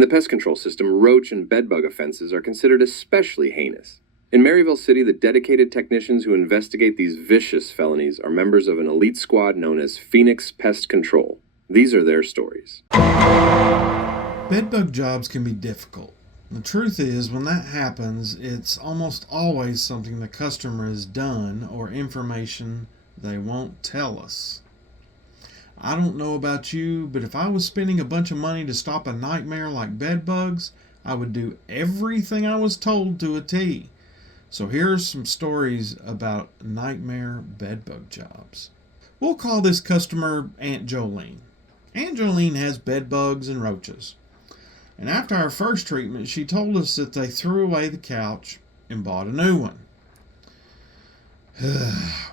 In the pest control system, roach and bedbug offenses are considered especially heinous. In Maryville City, the dedicated technicians who investigate these vicious felonies are members of an elite squad known as Phoenix Pest Control. These are their stories. Bedbug jobs can be difficult. The truth is, when that happens, it's almost always something the customer has done or information they won't tell us. I don't know about you, but if I was spending a bunch of money to stop a nightmare like bedbugs, I would do everything I was told to a T. So here are some stories about nightmare bedbug jobs. We'll call this customer Aunt Joline. Aunt Joline has bedbugs and roaches. And after our first treatment, she told us that they threw away the couch and bought a new one.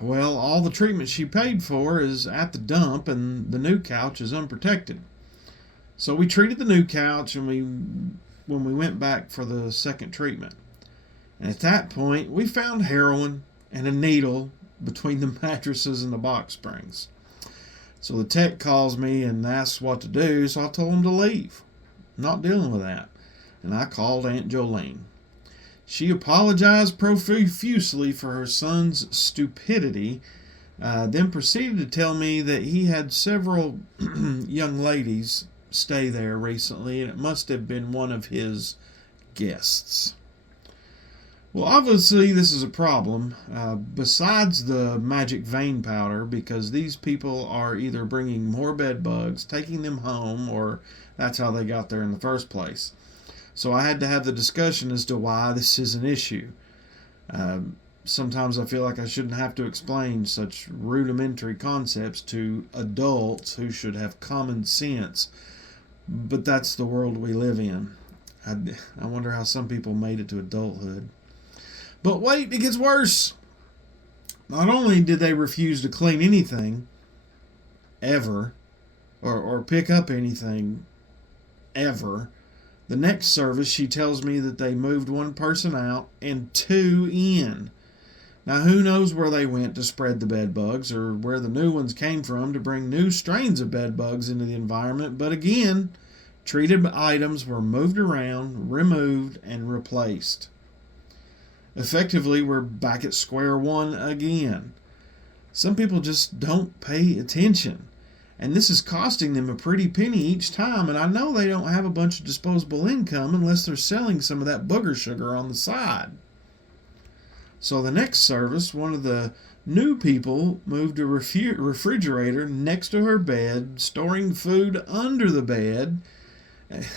Well, all the treatment she paid for is at the dump, and the new couch is unprotected. So we treated the new couch when we went back for the second treatment. And at that point, we found heroin and a needle between the mattresses and the box springs. So the tech calls me and asks what to do, so I told him to leave. I'm not dealing with that. And I called Aunt Joline. She apologized profusely for her son's stupidity, then proceeded to tell me that he had several young ladies stay there recently, and it must have been one of his guests. Well, obviously this is a problem, besides the magic vein powder, because these people are either bringing more bed bugs, taking them home, or that's how they got there in the first place. So I had to have the discussion as to why this is an issue. Sometimes I feel like I shouldn't have to explain such rudimentary concepts to adults who should have common sense, but that's the world we live in. I wonder how some people made it to adulthood. But wait, it gets worse. Not only did they refuse to clean anything, ever, or pick up anything, ever, the next service she tells me that they moved one person out and two in. Now who knows where they went to spread the bed bugs, or where the new ones came from to bring new strains of bed bugs into the environment, but again, treated items were moved around, removed, and replaced. Effectively, we're back at square one again. Some people just don't pay attention, and this is costing them a pretty penny each time, and I know they don't have a bunch of disposable income unless they're selling some of that booger sugar on the side. So the next service, one of the new people moved a refrigerator next to her bed, storing food under the bed.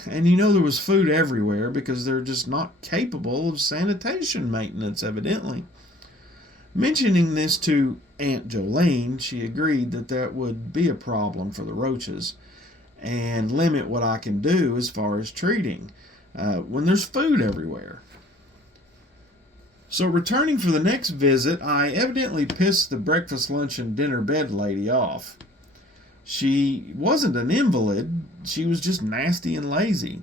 And you know there was food everywhere because they're just not capable of sanitation maintenance, evidently. Mentioning this to Aunt Joline, she agreed that that would be a problem for the roaches and limit what I can do as far as treating when there's food everywhere. So returning for the next visit, I evidently pissed the breakfast, lunch, and dinner bed lady off. She wasn't an invalid, she was just nasty and lazy.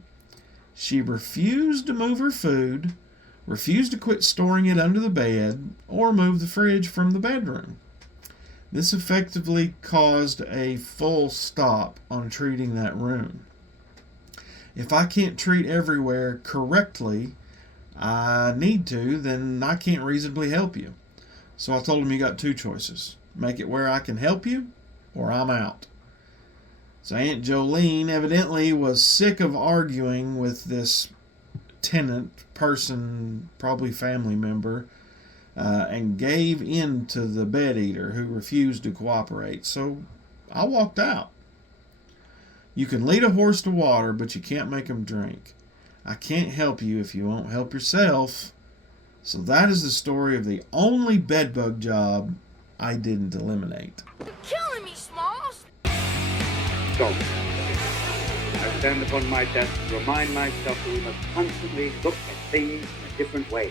She refused to move her food, refused to quit storing it under the bed, or move the fridge from the bedroom. This effectively caused a full stop on treating that room. If I can't treat everywhere correctly, I need to, then I can't reasonably help you. So I told him you got two choices. Make it where I can help you, or I'm out. So Aunt Joline evidently was sick of arguing with this tenant person, probably family member, and gave in to the bed eater who refused to cooperate. So I walked out. You can lead a horse to water, but you can't make him drink. I can't help you if you won't help yourself. So that is the story of the only bedbug job I didn't eliminate. You're killing me, Smalls! Don't. I stand upon my desk to remind myself that we must constantly look at things in a different way.